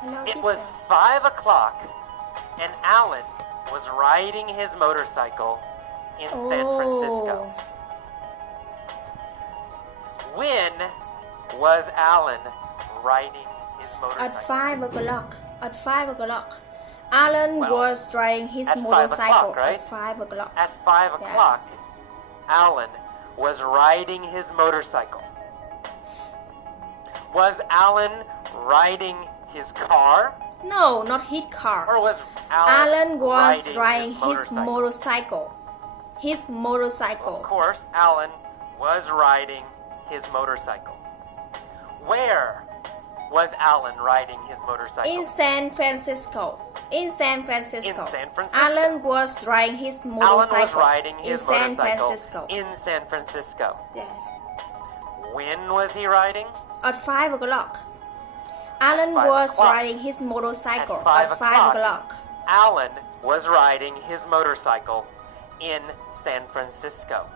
Hello, It teacher. was 5 o'clock, and Alan was riding his motorcycle in San Francisco. When was Alan riding his motorcycle? At 5 o'clock. At 5 o'clock. Alan Well, was riding his at 5 motorcycle o'clock, right? at 5 o'clock. At 5 o'clock, Yes. Alan was riding his motorcycle. Was Alan riding his car, No, not his car. or was Alan was riding riding his motorcycle? motorcycle. His motorcycle. Of course, Alan was riding his motorcycle. Where was Alan riding his motorcycle? In San Francisco. In San Francisco. In San Francisco. Alan was riding his Alan motorcycle. was riding his in San motorcycle Francisco. in San Francisco. Yes. When was he riding? At 5 o'clock. Alan 5 was o'clock. riding his motorcycle At 5 at 5 o'clock. Alan was riding his motorcycle in San Francisco.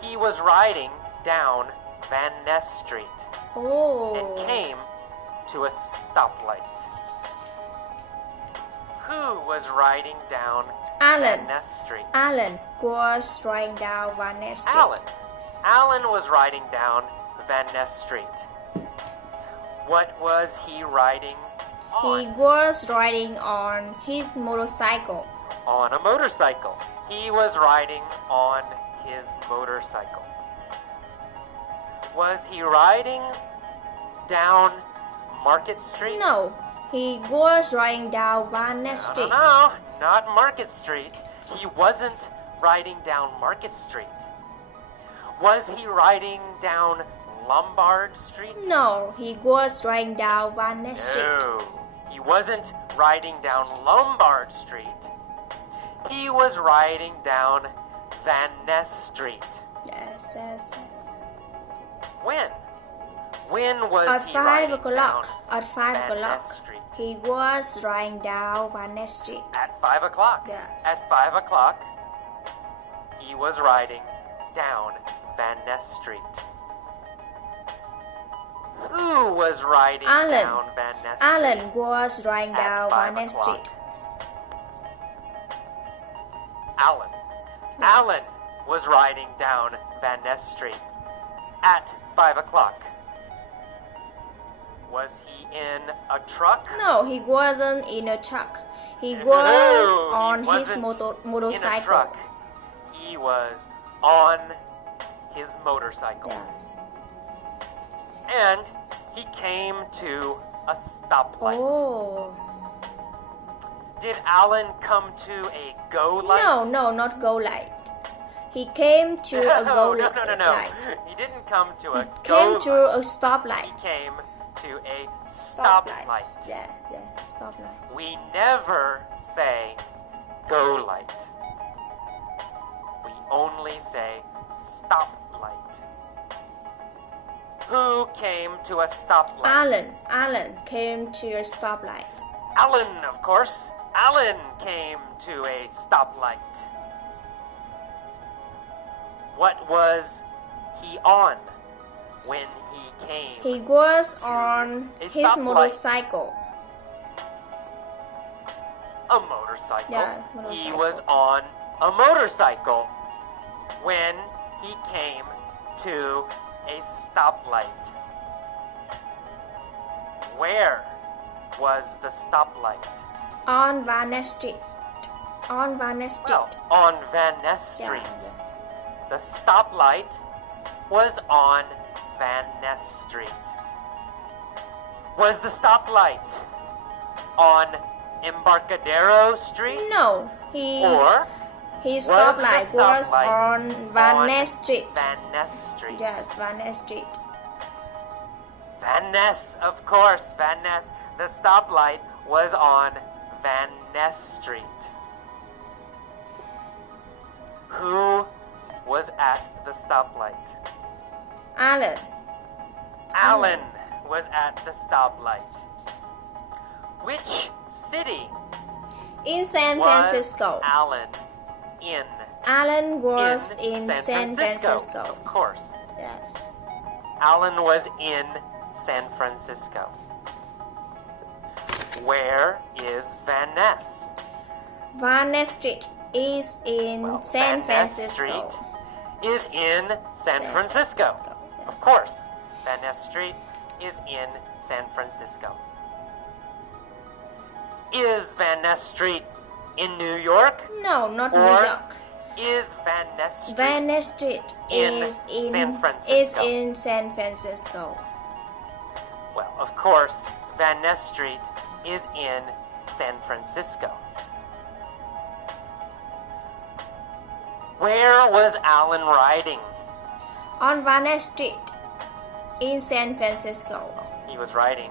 He was riding down Van Ness Street and Oh. came to a stoplight. Who was riding down Alan. Van Ness Street? Alan was riding down Van Ness Street. Alan. Alan was riding down Van Ness Street. What was he riding on? He was riding on his motorcycle. On a motorcycle. He was riding on his motorcycle. Was he riding down Market Street? No, he was riding down Van Ness Street. No, not Market Street. He wasn't riding down Market Street. Was he riding down Lombard Street? No, he was riding down Van Ness Street. No, he wasn't riding down Lombard Street. He was riding down Van Ness Street. Yes, yes, yes. When? When was At he 5 riding o'clock. down At 5 Van o'clock. Ness Street? He was riding down Van Ness Street. At 5 o'clock. Yes. At 5 o'clock, he was riding down Van Ness Street. Who was riding Alan. down Van Ness Street? Alan was riding At down 5 Van Ness o'clock. Street. Alan. Alan was riding down Van Ness Street at 5 o'clock. Was he in a truck? No, he wasn't in a truck. He No, was he on his wasn't in a motorcycle. truck. He was on his motorcycle. Yes. And he came to a stoplight. Oh. Did Alan come to a go light? No, not go light. He came to a go no, light. He didn't come to a go Came light. to a stoplight. He came to a stoplight. Yeah, stoplight. We never say go light. We only say stoplight. Who came to a stoplight? Alan came to a stoplight. Alan, of course. Alan came to a stoplight. What was he on when he came? He was on a his stoplight. motorcycle. A motorcycle. Yeah, He motorcycle. was on a motorcycle when he came to a stoplight. Where was the stoplight? On Van Ness Street. On Van Ness Street. Well, on Van Ness Yeah, Street. yeah. The stoplight was on Van Ness Street. Was the stoplight on Embarcadero Street? No, his Or his was the stoplight was stoplight on Van on Ness Street. Van Ness Street. Yes, Van Ness Street. Van Ness, of course, Van Ness. The stoplight was on Van Ness Street. Who was at the stoplight? Alan. Alan was at the stoplight. Which city In San was Francisco. Alan in? Alan was in San San Francisco. Of course. Yes. Alan was in San Francisco. Where is Van Ness? Van Ness Street is in Well, San Van Ness Francisco. Street is in San Francisco. Yes. Of course, Van Ness Street is in San Francisco. Is Van Ness Street in New York? No, not New Or York. is Van Ness Street Van Ness Street in is in San Francisco? is in San Francisco. Well, of course, Van Ness Street is in San Francisco. Where was Alan riding? On Van Ness Street in San Francisco. He was riding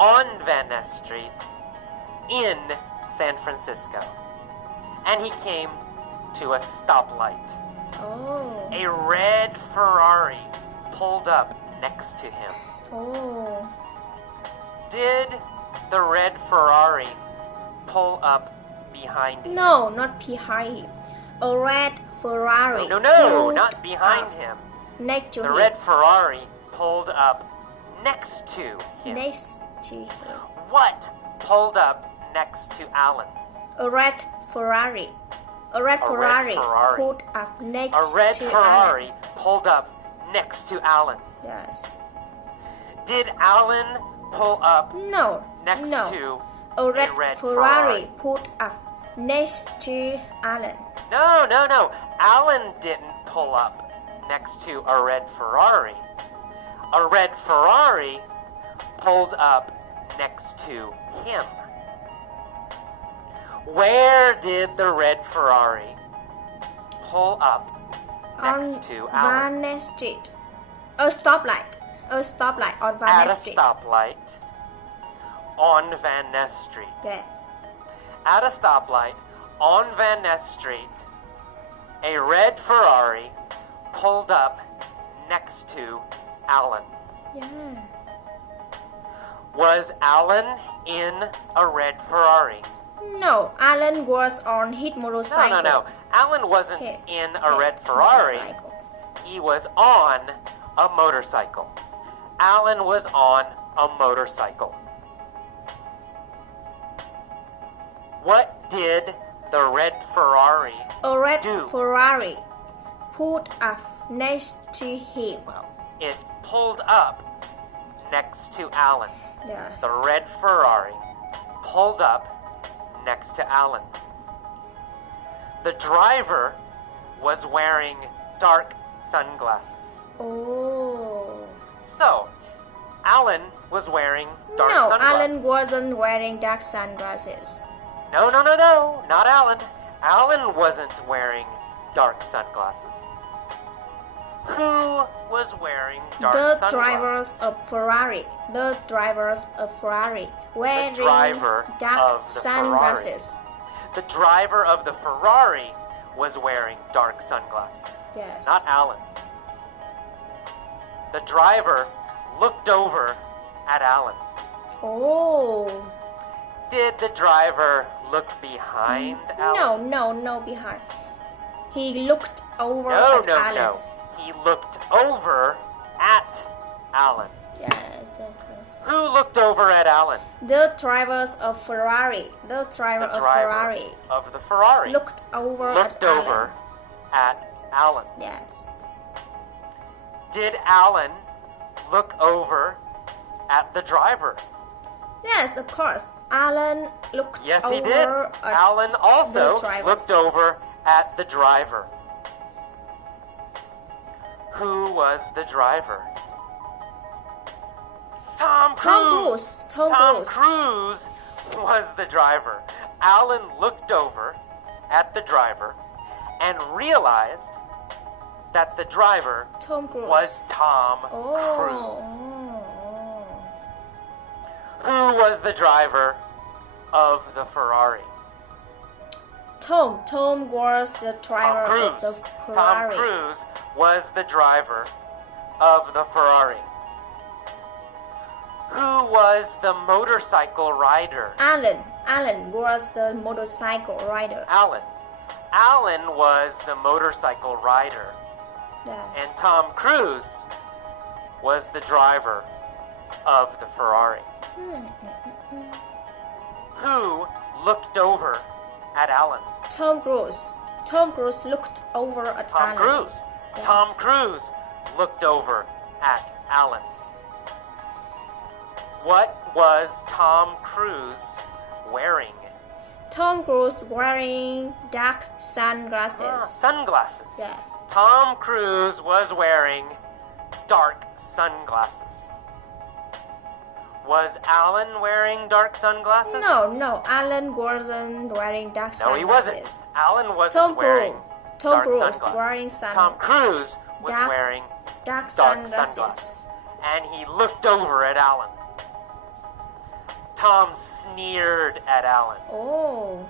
on Van Ness Street in San Francisco. And he came to a stoplight. Oh. A red Ferrari pulled up next to him. Oh. Did the red Ferrari pull up behind him? No, not behind. A red Ferrari. No, pulled not behind up him. Next to The him. red Ferrari pulled up next to him. Next to him. What pulled up next to Alan? A red Ferrari. A red A red Ferrari Ferrari. pulled up next A red to Ferrari pulled up next to Alan. Alan. Yes. Did Alan pull up No. next no. to A red, red Ferrari pulled up next to Alan. No. Alan didn't pull up next to a red Ferrari. A red Ferrari pulled up next to him. Where did the red Ferrari pull up next On to Alan? Van Ness Street. A stoplight. A stoplight on Van At a Ness Street. stoplight on Van Ness Street. Yes. At a stoplight on Van Ness Street, a red Ferrari pulled up next to Alan. Yeah. Was Alan in a red Ferrari? No, Alan was on his motorcycle. No. Alan wasn't His- in a his red Ferrari. motorcycle. He was on a motorcycle. Alan was on a motorcycle. What did the red Ferrari A red do? Ferrari pulled up next to him. Well, it pulled up next to Alan. Yes. The red Ferrari pulled up next to Alan. The driver was wearing dark sunglasses. Oh. So, Alan was wearing dark No, sunglasses. Alan wasn't wearing dark sunglasses. No, not Alan. Alan wasn't wearing dark sunglasses. Who was wearing dark The sunglasses? drivers of Ferrari. The drivers of Ferrari wearing driver dark of the sunglasses. The driver of the Ferrari was wearing dark sunglasses. Yes. Not Alan. The driver looked over at Alan. Oh. Did the driver look behind Alan? No, behind. He looked over at Alan. No. He looked over at Alan. Yes. Who looked over at Alan? The drivers of Ferrari. The driver The of driver Ferrari of the Ferrari looked over looked at over Alan. at Alan. Yes. Did Alan look over at the driver? Yes, of course. Alan looked Yes, over he did. at Alan also the drivers. looked over at the driver. Who was the driver? Tom Cruise. Tom Cruise. Cruise was the driver. Alan looked over at the driver and realized that the driver Tom Cruise. was Tom Oh. Cruise. Who was the driver of the Ferrari? Tom was the driver Tom of the Cruise. Ferrari. Tom Cruise was the driver of the Ferrari. Who was the motorcycle rider? Alan was the motorcycle rider. Alan. Alan was the motorcycle rider. Yeah. And Tom Cruise was the driver of the Ferrari? Who looked over at Alan? Tom Cruise. Tom Cruise looked over at Tom Alan. Cruise. Yes. Tom Cruise looked over at Alan. What was Tom Cruise wearing? Tom Cruise wearing dark sunglasses. Sunglasses. Yes. Tom Cruise was wearing dark sunglasses. Was Alan wearing dark sunglasses? No, Alan wasn't wearing dark No, sunglasses. he wasn't. Alan wasn't wearing Tom dark Cruise sunglasses. wearing Tom Cruise was dark- wearing dark dark sunglasses. sunglasses. And he looked over at Alan. Tom sneered at Alan. Oh,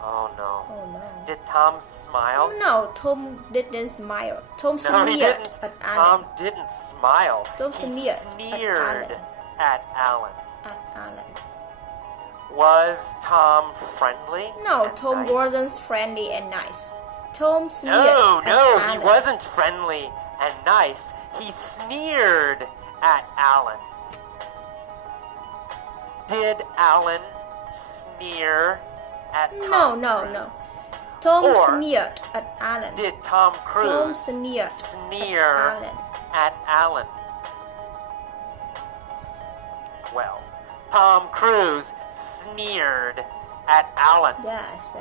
Oh no. oh no. Did Tom smile? No, Tom didn't smile. Tom No, he sneered didn't. at Alan. Tom didn't smile. Tom He sneered at Alan. At Alan. Was Tom friendly? No, and Tom nice? wasn't friendly and nice. Tom sneered No, at no, Alan. he wasn't friendly and nice. He sneered at Alan. Did Alan sneer at Tom No. Cruise? Tom Or sneered at Alan. Did Tom Cruise Tom sneered sneer at Alan. at Alan? Well, Tom Cruise sneered at Alan. Yes.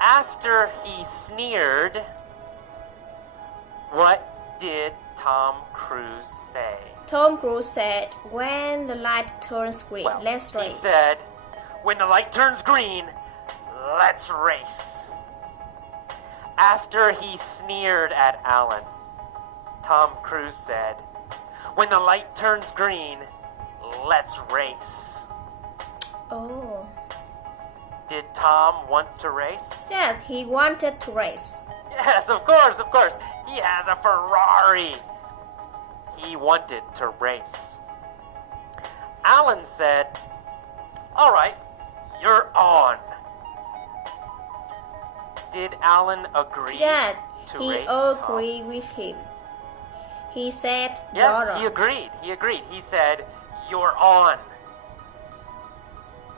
After he sneered, what did Tom Cruise say? Tom Cruise said, "When the light turns green, Well, let's race." He said, "When the light turns green, let's race." After he sneered at Alan, Tom Cruise said, "When the light turns green, let's race." Oh. Did Tom want to race? Yes, he wanted to race. Yes, of course. He has a Ferrari. He wanted to race. Alan said, "All right, you're on." Did Alan agree Yes, to he race Tom? agreed with him. He said, Yes, "Jordan." he agreed. He said, "You're on."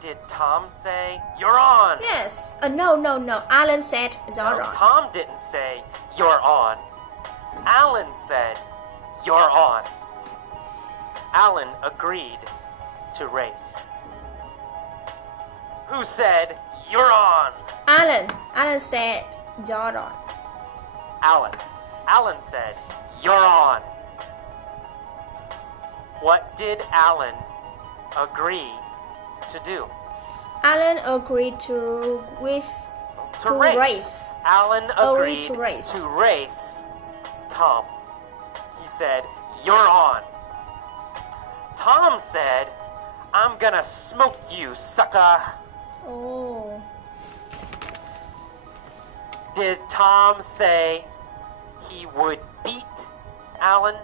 Did Tom say, "You're on"? Yes. No. Alan said, No, "Jordan." Tom didn't say, "You're on." Alan said, "You're on." Alan agreed to race. Who said, "You're on"? Alan said, "Jordan." Alan said, "You're on." What did Alan agree to do? Alan agreed to race. Alan agreed to race. to race Tom. He said, "You're on." Tom said, "I'm gonna smoke you, sucker." Oh. Did Tom say he would beat Alan?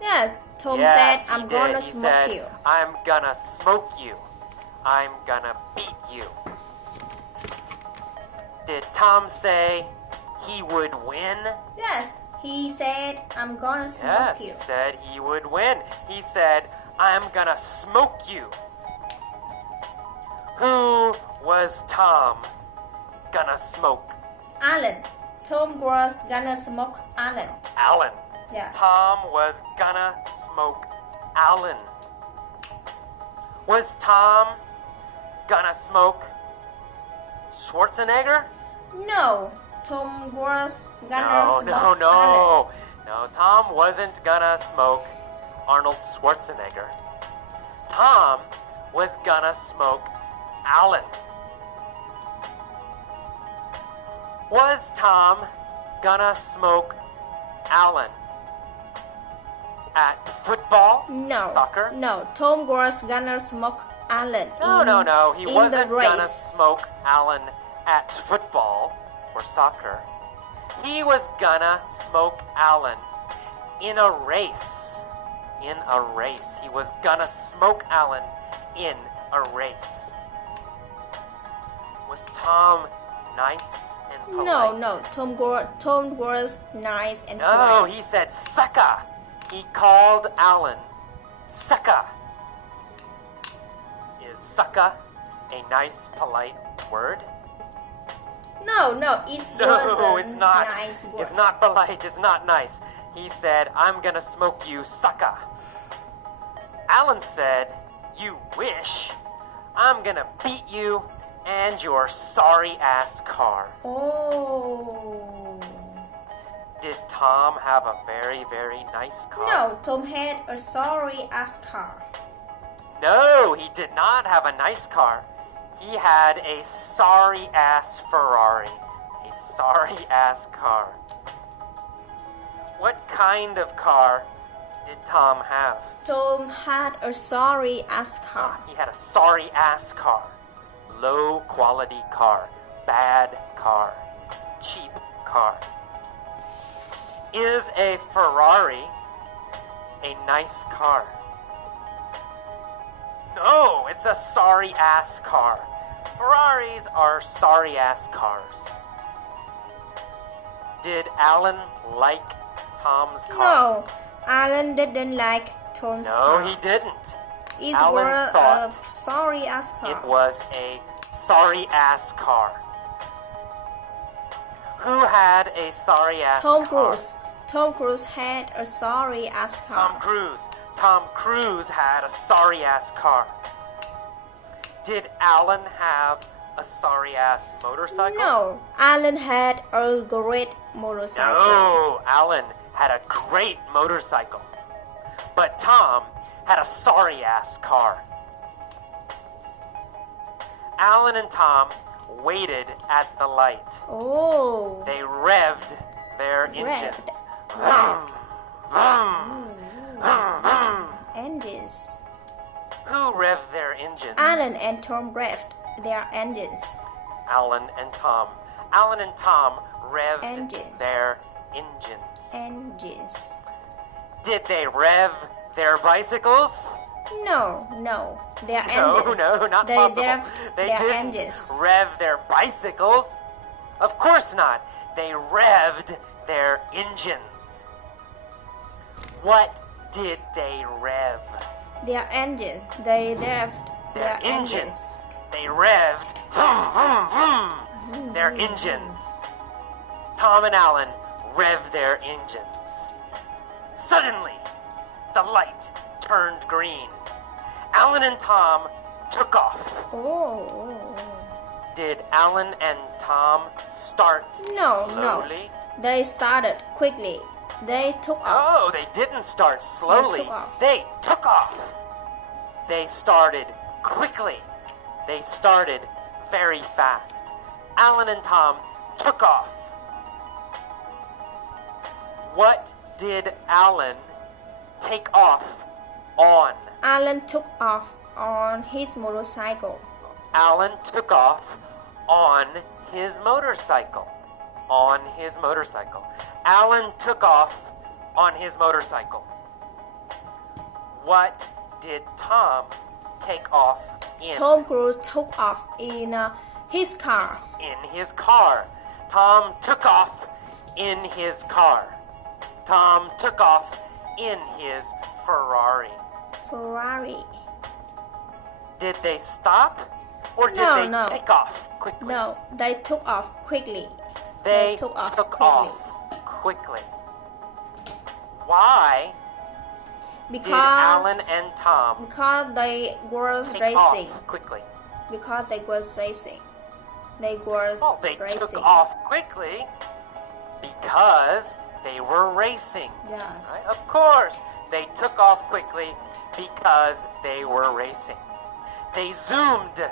Yes, Tom Yes, said, he "I'm did. gonna He smoke said, you." "I'm gonna smoke you. I'm gonna beat you." Did Tom say he would win? Yes, he said, "I'm gonna Yes, smoke he you." said he would win. He said, "I'm gonna smoke you." Who was Tom gonna smoke? Alan. Tom was gonna smoke Alan. Alan. Yeah. Tom was gonna smoke Alan. Was Tom gonna smoke Schwarzenegger? No, Tom was gonna No, smoke no. Alan. No, Tom wasn't gonna smoke Arnold Schwarzenegger. Tom was gonna smoke Alan. Was Tom gonna smoke Alan at football? No. Soccer? No, Tom was gonna smoke Alan. No. He in wasn't the gonna race. smoke Alan at football or soccer. He was gonna smoke Alan in a race. In a race. He was gonna smoke Alan in a race. Was Tom nice and polite? No. Tom was nice and No, polite. he said sucker. He called Alan sucker. Is sucker a nice, polite word? No, it No, wasn't it's not. nice word. It's not polite. It's not nice. He said, I'm gonna smoke you, sucker. Alan said, you wish. I'm gonna beat you and your sorry ass car. Oh. Did Tom have a very, very nice car? No, Tom had a sorry ass car. No, he did not have a nice car. He had a sorry ass Ferrari. A sorry ass car. What kind of car did Tom have? Tom had a sorry ass car. He had a sorry ass car. Low quality car. Bad car. Cheap car. Is a Ferrari a nice car? No, it's a sorry ass car. Ferraris are sorry ass cars. Did Alan like Tom's car? No, Alan didn't like Tom's car. No, he didn't. It Alan was thought a sorry ass car. It was a sorry ass car. Who had a sorry ass Tom car? Cruise. Tom Cruise had a sorry ass car. Tom Cruise. Tom Cruise had a sorry ass car. Did Alan have a sorry ass motorcycle? No, Alan had a great motorcycle. No, Alan had a great motorcycle. But Tom had a sorry ass car. Alan and Tom waited at the light. Oh. They revved their engines. Vroom, vroom, vroom, vroom. Engines. Who revved their engines? Alan and Tom revved their engines. Alan and Tom. Alan and Tom revved Engines. their engines. Engines. Did they rev their bicycles? No. Their No, engines. no, not they possible. Their, They their didn't engines. rev their bicycles. Of course not. They revved their engines. What did they rev? Their engine. They revved Their their engines. They revved vroom, vroom, vroom, their engines. Tom and Alan revved their engines. Suddenly, the light turned green. Alan and Tom took off. Oh. Did Alan and Tom start No. slowly? They started quickly. They took off. Oh, they didn't start slowly. They took off. They took off. They started quickly. They started very fast. Alan and Tom took off. What did Alan take off on? Alan took off on his motorcycle. Alan took off on his motorcycle. On his motorcycle. Alan took off on his motorcycle. What did Tom take off in? Tom Cruise took off in his car. In his car. Tom took off in his car. Tom took off in his Ferrari. Ferrari. Did they stop? Or did No, they no. take off quickly? No, they took off quickly. They took off took quickly. off quickly. Why Because did Alan and Tom because they were take racing. off quickly? Because they were racing. They were Well, they racing. took off quickly because they were racing. Yes. Right? Of course, they took off quickly because they were racing. They zoomed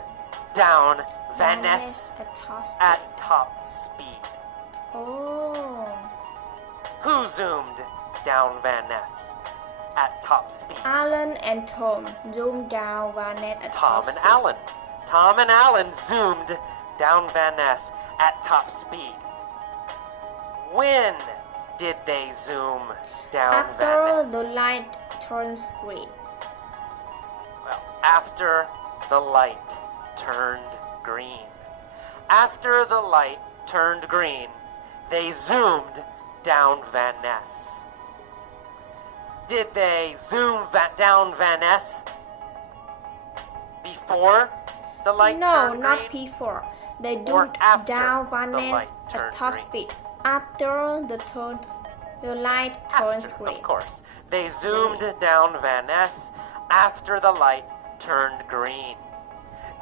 down Van Ness at top speed. at top speed. Oh. Who zoomed down Van Ness at top speed? Alan and Tom zoomed down Van Ness at Tom top and speed. Alan. Tom and Alan zoomed down Van Ness at top speed. When did they zoom down Van After Ness? the light turns green. Well, after the light turned green. After the light turned green, they zoomed down Van Ness. Did they zoom down Van Ness before the light No, turned not green? before. They Or zoomed after down the Van Ness light at turned top green? speed. After the light turns After, green. of course. They zoomed down Van Ness after the light turned green.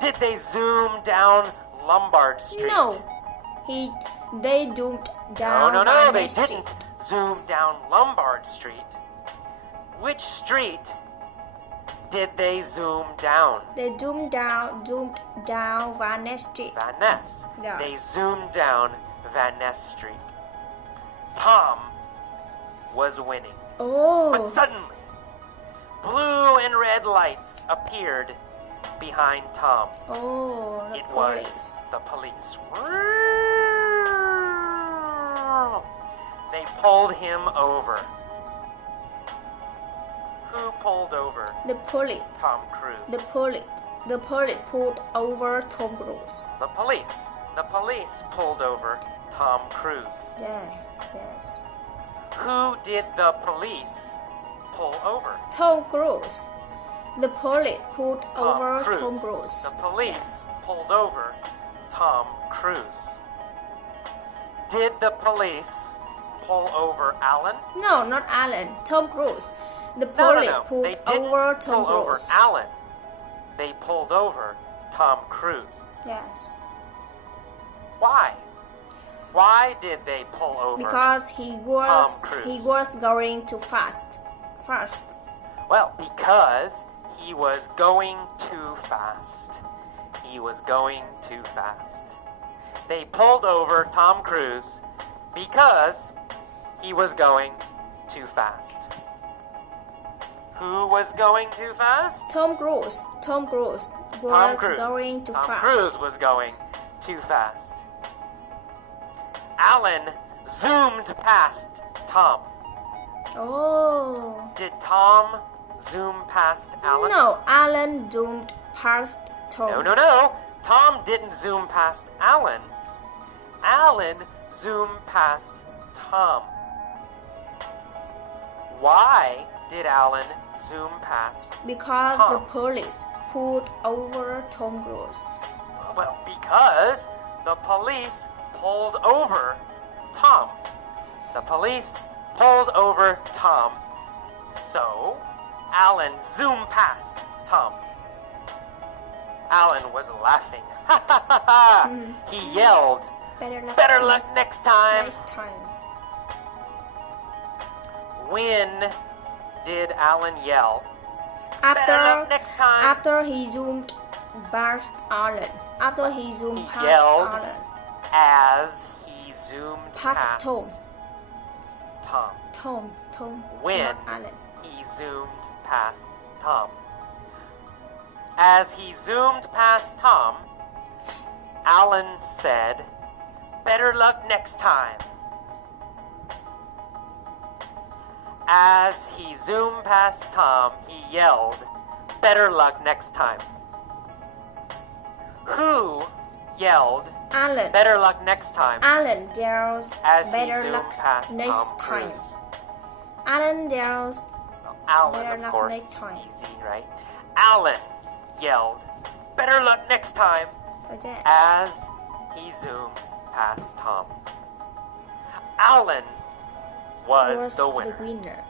Did they zoom down Lombard Street? No, they zoomed down No, Van they Ness Street. didn't zoom down Lombard Street. Which street did they zoom down? They zoomed down Van Ness Street. Van Ness. Yes. They zoomed down Van Ness Street. Tom was winning. But Oh, suddenly, blue and red lights appeared behind Tom. oh, the It police. was the police. They pulled him over. Who pulled over The police. Tom Cruise? The police pulled over Tom Cruise. The police. The police pulled over Tom Cruise. Yeah, yes. Who did the police pull over? Tom Cruise. The police pulled Tom over Cruise. Tom Cruise. The police pulled over Tom Cruise. Did the police pull over Alan? No, not Alan. Tom Cruise. The No, police no. pulled They didn't over Tom pull over Cruise. Alan. They pulled over Tom Cruise. Yes, Why? Why did they pull over? because Tom Cruise. he was going too fast. Well, because he was going too fast. He was going too fast. They pulled over Tom Cruise because he was going too fast. Who was going too fast? Tom Cruise. Tom Cruise was Tom Cruise. going too Tom fast. Cruise was going too fast. Alan zoomed past Tom. Oh. Did Tom zoom past Alan? No, Alan zoomed past Tom. No. Tom didn't zoom past Alan. Alan zoomed past Tom. Why did Alan zoom past? Because Tom. the police pulled over Tom Cruise. Well, because the police pulled over Tom. The police pulled over Tom. So, Alan zoomed past Tom. Alan was laughing. Ha ha ha ha! He yelled, "Better luck next time!" Next time. When did Alan yell, After "Better luck next time"? after he zoomed past Alan. After he zoomed He past yelled Alan. As he zoomed Past past Tom. Tom. Tom. When Not Alan. he zoomed past Tom. As he zoomed past Tom, Alan said, "Better luck next time." As he zoomed past Tom, he yelled, "Better luck next time." Who yelled, Alan. "Better luck next time" Alan yells as he better zoomed luck past next Tom time. Cruise? Alan yells Alan, Better of luck course. next time. Easy, right? Alan yelled, "Better luck next time" like that. as he zoomed past Tom. Alan was the winner. The winner.